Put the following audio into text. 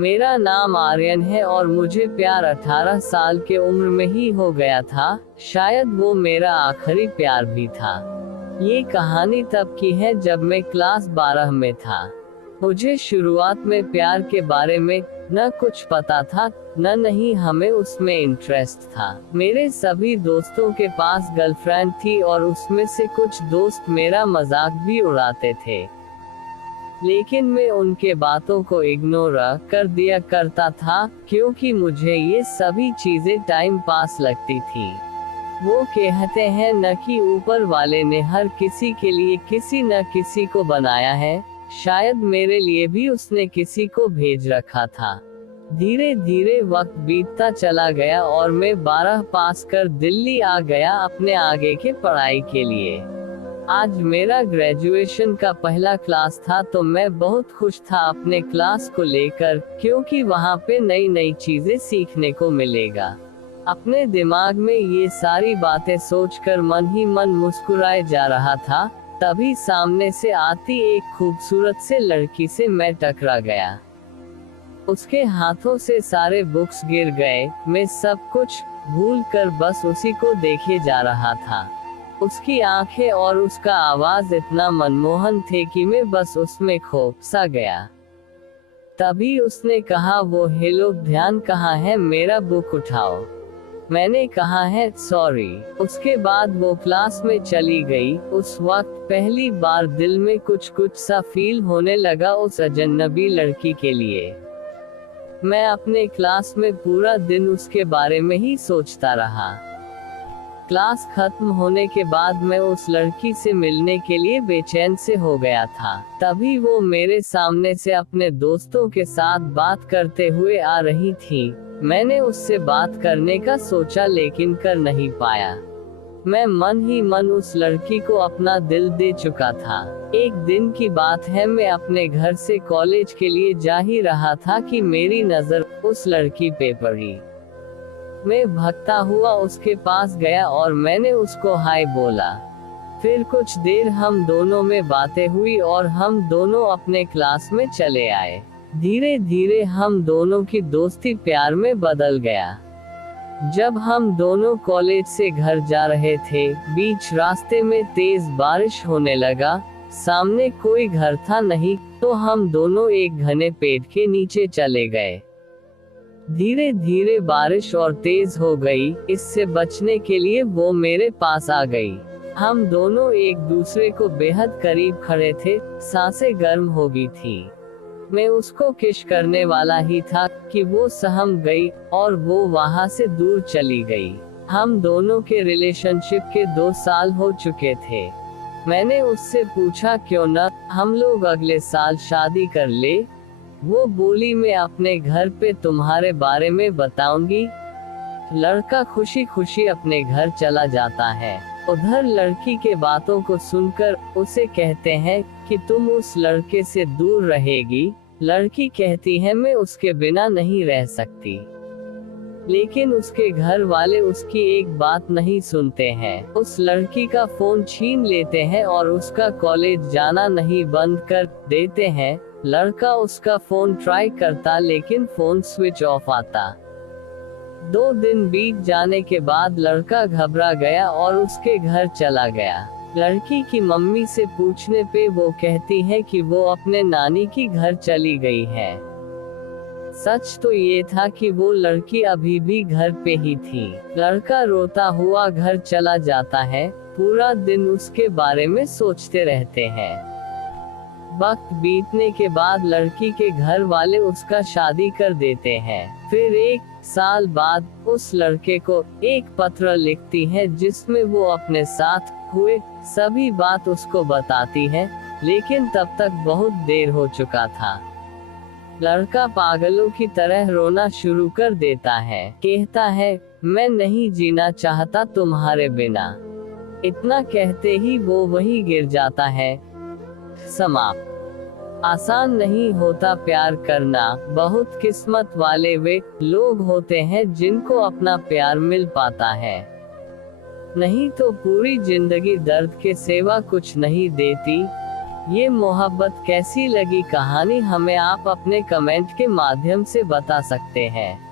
मेरा नाम आर्यन है और मुझे प्यार 18 साल के उम्र में ही हो गया था। शायद वो मेरा आखिरी प्यार भी था। ये कहानी तब की है जब मैं क्लास 12 में था। मुझे शुरुआत में प्यार के बारे में न कुछ पता था, न नहीं हमें उसमें इंटरेस्ट था। मेरे सभी दोस्तों के पास गर्लफ्रेंड थी और उसमें से कुछ दोस्त मेरा मजाक भी उड़ाते थे, लेकिन मैं उनके बातों को इग्नोर कर दिया करता था, क्योंकि मुझे ये सभी चीजें टाइम पास लगती थी। वो कहते हैं न कि ऊपर वाले ने हर किसी के लिए किसी न किसी को बनाया है, शायद मेरे लिए भी उसने किसी को भेज रखा था। धीरे धीरे वक्त बीतता चला गया और मैं 12 पास कर दिल्ली आ गया अपने आगे के पढ़ाई के लिए। आज मेरा ग्रेजुएशन का पहला क्लास था तो मैं बहुत खुश था अपने क्लास को लेकर, क्योंकि वहाँ पे नई नई चीजें सीखने को मिलेगा। अपने दिमाग में ये सारी बातें सोचकर मन ही मन मुस्कुराए जा रहा था, तभी सामने से आती एक खूबसूरत से लड़की से मैं टकरा गया। उसके हाथों से सारे बुक्स गिर गए। मैं सब कुछ भूल कर बस उसी को देखे जा रहा था। उसकी आंखें और उसका आवाज इतना मनमोहन थे कि मैं बस उसमें खो सा गया। तभी उसने कहा, वो हेलो, ध्यान कहाँ है, मेरा बुक उठाओ। मैंने कहा है सॉरी। उसके बाद वो क्लास में चली गई। उस वक्त पहली बार दिल में कुछ कुछ सा फील होने लगा उस अजनबी लड़की के लिए। मैं अपने क्लास में पूरा दिन उसके बारे में ही सोचता रहा। क्लास खत्म होने के बाद मैं उस लड़की से मिलने के लिए बेचैन से हो गया था। तभी वो मेरे सामने से अपने दोस्तों के साथ बात करते हुए आ रही थी। मैंने उससे बात करने का सोचा लेकिन कर नहीं पाया। मैं मन ही मन उस लड़की को अपना दिल दे चुका था। एक दिन की बात है, मैं अपने घर से कॉलेज के लिए जा ही रहा था कि मेरी नजर उस लड़की पे पड़ी। मैं भागता हुआ उसके पास गया और मैंने उसको हाय बोला। फिर कुछ देर हम दोनों में बातें हुई और हम दोनों अपने क्लास में चले आए। धीरे धीरे हम दोनों की दोस्ती प्यार में बदल गया। जब हम दोनों कॉलेज से घर जा रहे थे, बीच रास्ते में तेज बारिश होने लगा। सामने कोई घर था नहीं, तो हम दोनों एक घने पेड़ के नीचे चले गए। धीरे धीरे बारिश और तेज हो गई। इससे बचने के लिए वो मेरे पास आ गई। हम दोनों एक दूसरे को बेहद करीब खड़े थे, सांसें गर्म हो गई थी। मैं उसको किस करने वाला ही था कि वो सहम गई और वो वहाँ से दूर चली गई। हम दोनों के रिलेशनशिप के 2 साल हो चुके थे। मैंने उससे पूछा, क्यों न हम लोग अगले साल शादी कर ले। वो बोली, मैं अपने घर पे तुम्हारे बारे में बताऊंगी। लड़का खुशी खुशी अपने घर चला जाता है। उधर लड़की के बातों को सुनकर उसे कहते हैं कि तुम उस लड़के से दूर रहेगी। लड़की कहती है, मैं उसके बिना नहीं रह सकती। लेकिन उसके घर वाले उसकी एक बात नहीं सुनते हैं। उस लड़की का फोन छीन लेते हैं और उसका कॉलेज जाना नहीं बंद कर देते हैं। लड़का उसका फोन ट्राई करता लेकिन फोन स्विच ऑफ आता। 2 दिन बीत जाने के बाद लड़का घबरा गया और उसके घर चला गया। लड़की की मम्मी से पूछने पे वो कहती है कि वो अपने नानी की घर चली गई है। सच तो ये था कि वो लड़की अभी भी घर पे ही थी। लड़का रोता हुआ घर चला जाता है। पूरा दिन उसके बारे में सोचते रहते हैं। वक्त बीतने के बाद लड़की के घर वाले उसका शादी कर देते हैं। फिर 1 साल बाद उस लड़के को एक पत्र लिखती है जिसमें वो अपने साथ हुए सभी बात उसको बताती है, लेकिन तब तक बहुत देर हो चुका था। लड़का पागलों की तरह रोना शुरू कर देता है। कहता है, मैं नहीं जीना चाहता तुम्हारे बिना। इतना कहते ही वो वहीं गिर जाता है। समाप्त। आसान नहीं होता प्यार करना। बहुत किस्मत वाले वे लोग होते हैं जिनको अपना प्यार मिल पाता है, नहीं तो पूरी जिंदगी दर्द के सिवा कुछ नहीं देती। ये मोहब्बत कैसी लगी कहानी हमें आप अपने कमेंट के माध्यम से बता सकते हैं।